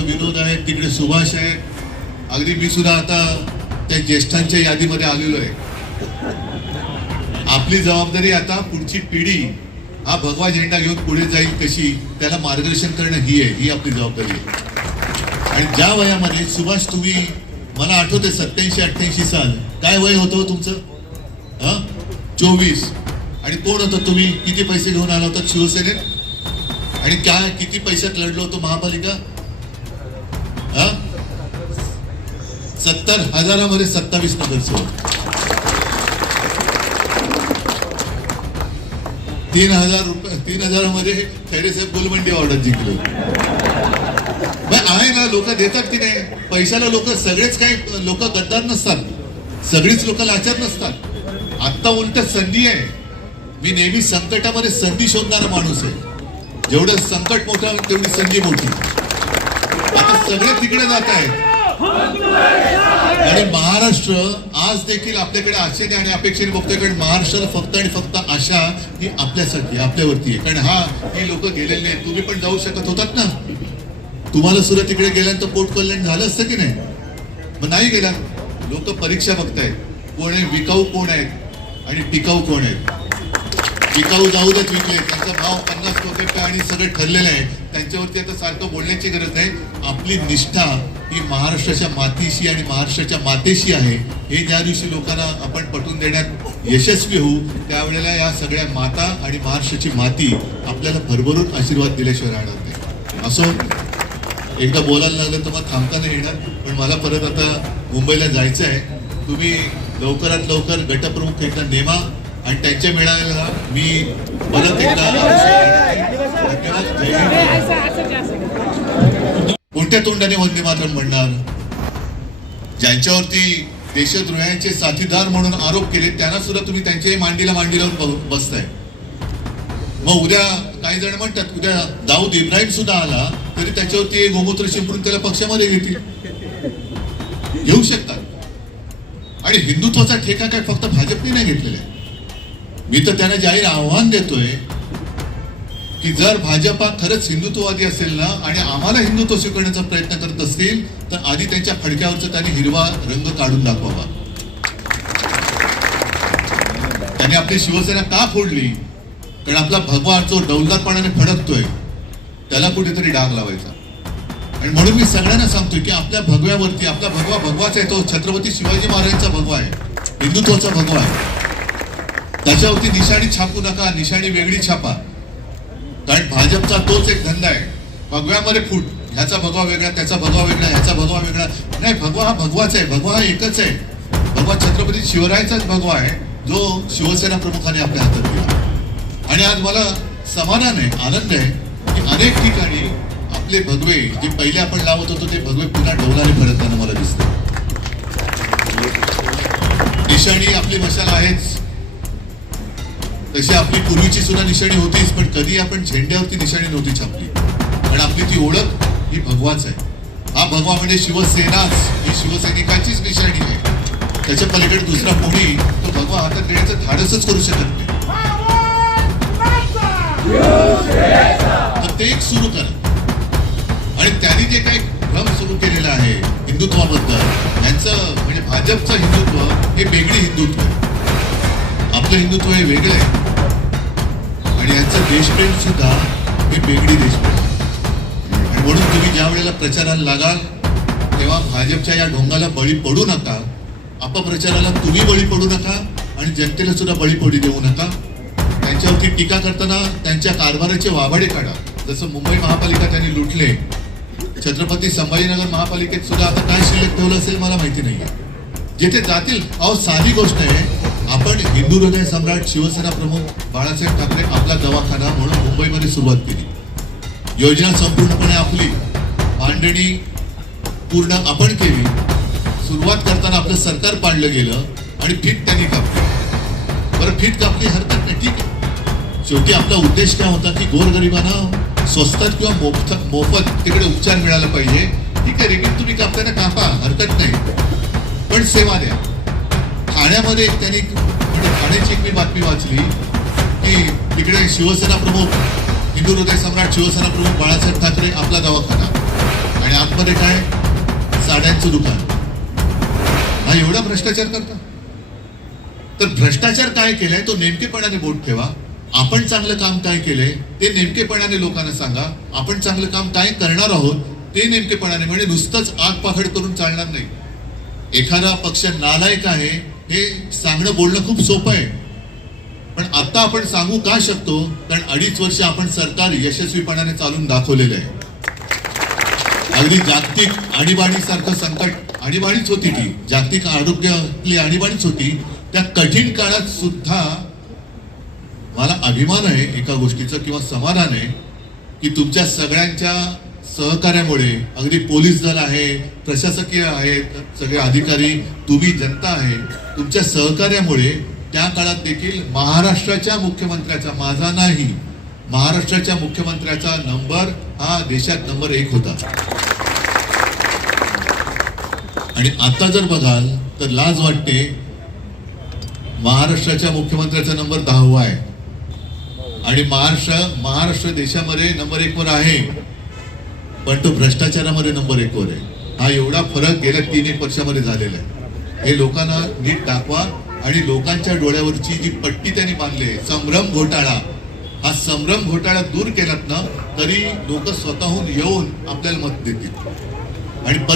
तिकडं विनोद आहेत तिकडे सुभाष आहेत अगदी मी सुद्धा आता त्या ज्येष्ठांच्या यादीमध्ये आलेलो आहे. आपली जबाबदारी आता पुढची पिढी हा भगवा झेंडा घेऊन पुढे जाईल कशी त्याला मार्गदर्शन करणं ही आहे ही आपली जबाबदारी आहे. आणि ज्या वयामध्ये सुभाष तुम्ही मला आठवते सत्याऐंशी अठ्ठ्याऐंशी साल. काय वय होतं हो तुमचं? हा? चोवीस. आणि कोण होतं तुम्ही? किती पैसे घेऊन आला होता शिवसेनेत? आणि काय किती पैशात लढलो होतो महापालिका? सत्तर हजारामध्ये सत्तावीस नगरसेवक तीन हजार रुपये तीन हजारामध्ये खैरे साहेब गोलमंडी ऑर्डर जिंकले. आहे ना लोक देतात की नाही? पैशाला लोक सगळेच काही लोक गद्दार नसतात. सगळीच लोक लाचार नसतात. आत्ता उलट संधी आहे. मी नेहमी संकटामध्ये संधी शोधणारा माणूस आहे. जेवढं संकट मोठं तेवढी संधी मोठी. आता सगळे तिकडे जात आहेत आणि महाराष्ट्र आज देखील आपल्याकडे आशेने आणि अपेक्षेने बघतोय कारण महाराष्ट्राला फक्त आणि फक्त आशा ही आपल्यासाठी आपल्यावरती आहे. कारण हा हे लोक गेलेले आहेत तुम्ही पण जाऊ शकत होतात ना. तुम्हाला सुद्धा तिकडे गेल्यानंतर पोट कल्याण झालं असतं की नाही? मग नाही गेला. लोक परीक्षा बघतायत. कोण आहे विकाऊ कोण आहेत? आणि टिकाऊ कोण आहेत? विकाऊ जाऊदच विकले त्यांचा भाव पन्नास रुपये आणि सगळं ठरलेलं आहे त्यांच्यावरती आता सारखं बोलण्याची गरज नाही. आपली निष्ठा ही महाराष्ट्राच्या मातीशी आणि महाराष्ट्राच्या मातेशी आहे. हे ज्या दिवशी लोकांना आपण पटवून देण्यात यशस्वी होऊ त्यावेळेला या सगळ्या माता आणि महाराष्ट्राची माती आपल्याला भरभरून आशीर्वाद दिल्याशिवाय राहणार नाही. असो एकदा बोलायला लागलं तर मग थांबता नाही येणार पण मला परत आता मुंबईला जायचं आहे तुम्ही लवकरात लवकर गटप्रमुख एकदा नेमा. आणि त्यांच्या मेळाव्याला मी परत एकदा. कोणत्या तोंडाने वंदे मातरम म्हणणार ज्यांच्यावरती देशद्रोह्यांचे साथीदार म्हणून आरोप केले त्यांना सुद्धा तुम्ही त्यांच्याही मांडीला मांडी लावून बसताय मग उद्या काही जण म्हणतात उद्या दाऊद इब्राहिम सुद्धा आला तरी त्याच्यावरती गोमूत्र शिंपडून त्याला पक्षामध्ये घेतील घेऊ शकतात आणि हिंदुत्वाचा ठेका काय फक्त भाजपने नाही घेतलेला आहे. मी तर त्यांना जाहीर आव्हान देतोय की जर भाजपा खरंच हिंदुत्ववादी असेल ना आणि आम्हाला हिंदुत्व स्वीकारण्याचा प्रयत्न करत असतील तर आधी त्यांच्या फडक्यावरचा त्यांनी हिरवा रंग काढून दाखवावा. त्यांनी आपली शिवसेना का फोडली? कारण आपला भगवा जो डौलदारपणाने फडकतोय त्याला कुठेतरी डाग लावायचा. आणि म्हणून मी सगळ्यांना सांगतोय की आपल्या भगव्यावरती आपला भगवा भगवाच आहे तो छत्रपती शिवाजी महाराजांचा भगवा आहे हिंदुत्वाचा भगवा आहे. त्याच्यावरती निशाणी छापू नका निशाणी वेगळी छापा. कारण भाजपचा तोच एक धंदा आहे. भगव्यामध्ये फूट ह्याचा भगवा वेगळा त्याचा भगवा वेगळा ह्याचा भगवा वेगळा. नाही भगवा हा भगवाच आहे भगवा हा एकच आहे. भगवा छत्रपती शिवरायचाच भगवा आहे जो शिवसेना प्रमुखाने आपल्या हातात दिला. आणि आज मला समाधान आहे आनंद आहे की अनेक ठिकाणी आपले भगवे जे पहिले आपण लावत होतो ते भगवे पुन्हा डोलाने फडकताना मला दिसतं निशाणी आपली मशाल आहेच. तशी आपली पूर्वीची सुद्धा निशाणी होतीच पण कधी आपण झेंड्यावरती निशाणी नव्हती छापली. आणि आपली ती ओळख ही भगवाच आहे. हा भगवा म्हणजे शिवसेनाच. ही शिवसैनिकाचीच निशाणी आहे. त्याच्या पलीकडे दुसरा कोणी तो भगवा हातात घेण्याचं धाडसच करू शकत नाही. तर ते एक सुरू करा. आणि त्यांनी जे काही भ्रम सुरू केलेला आहे हिंदुत्वाबद्दल यांचं म्हणजे भाजपचं हिंदुत्व हे वेगळी हिंदुत्व आहे. आपलं हिंदुत्व हे वेगळं आहे. आणि यांचं देशप्रेम सुद्धा हे वेगळी देशप्रेम आणि म्हणून तुम्ही ज्या वेळेला प्रचाराला लागाल तेव्हा भाजपच्या या ढोंगाला बळी पडू नका. अपप्रचाराला तुम्ही बळी पडू नका आणि जनतेला सुद्धा बळी पडू देऊ नका. त्यांच्यावरती टीका करताना त्यांच्या कारभाराचे वाभाडे काढा. जसं मुंबई महापालिका त्यांनी लुटले छत्रपती संभाजीनगर महापालिकेत सुद्धा आता काय शिल्लक ठेवलं असेल मला माहिती नाहीये. जिथे जातील अहो साधी गोष्ट आहे आपण हिंदू हृदय सम्राट शिवसेना प्रमुख बाळासाहेब ठाकरे आपला दवाखाना म्हणून मुंबईमध्ये सुरुवात केली. योजना संपूर्णपणे आपली. मांडणी पूर्ण आपण केली. सुरुवात करताना आपलं सरकार पाडलं गेलं आणि फीत त्यांनी कापली. बरं फीत कापली हरकत नाही ठीक आहे. शेवटी आपला उद्देश काय होता की गोरगरिबांना स्वस्तात किंवा मोफत मोफत तिकडे उपचार मिळाला पाहिजे. ठीक आहे रिबीन तुम्ही कापताना कापा हरकत नाही. पण सेवा द्या. ठाण्यामध्ये त्यांनी म्हणजे ठाण्याची एक मी बातमी वाचली की तिकडे शिवसेना प्रमुख हिंदू हृदय सम्राट शिवसेना प्रमुख बाळासाहेब ठाकरे आपला दवाखाना आणि आतमध्ये आतमध्ये काय? साड्यांचं दुकान. हा एवढा भ्रष्टाचार करता? तर भ्रष्टाचार काय केलाय? तो नेमकेपणाने बोट ठेवा. आपण चांगलं काम काय केलंय? ते नेमकेपणाने लोकांना सांगा. आपण चांगलं काम काय करणार आहोत? ते नेमकेपणाने. म्हणजे नुसतंच आग पाखड करून चालणार नाही. एखादा पक्ष नालायक आहे हे सांगणं बोलणं खूप सोपं आहे. पण आता आपण सांगू का शकतो? कारण अडीच वर्ष आपण सरकार यशस्वीपणाने चालून दाखवलेलं आहे. अगदी जागतिक आणीबाणी सारखं संकट आणीबाणीच होती ती. जागतिक आरोग्यातली आणीबाणीच होती. त्या कठीण काळात सुद्धा मला अभिमान आहे एका गोष्टीचं किंवा समाधान आहे की तुमच्या सगळ्यांच्या सहकार्यामुळे अगदी पोलीस दल आहे प्रशासकीय आहेत सगळे अधिकारी तुम्ही जनता आहे तुमच्या सहकार्यामुळे त्या काळात देखील महाराष्ट्राच्या मुख्यमंत्र्याचा माझा नाही महाराष्ट्राच्या मुख्यमंत्र्याचा नंबर हा देशात नंबर एक होता. आणि आता जर बघाल तर लाज वाटते महाराष्ट्राच्या मुख्यमंत्र्याचा नंबर दहावा आहे. आणि महाराष्ट्र महाराष्ट्र देशामध्ये नंबर एक वर आहे. पण तो भ्रष्टाचारामध्ये नंबर एकवर आहे. हा एवढा फरक गेल्या तीन एक वर्षामध्ये झालेला आहे. हे लोकांना नीट दाखवा आणि लोकांच्या डोळ्यावरची जी पट्टी त्यांनी बांधली आहे संभ्रम घोटाळा हा संभ्रम घोटाळा दूर केलात ना तरी लोक स्वतःहून येऊन आपल्याला मत देतील. आणि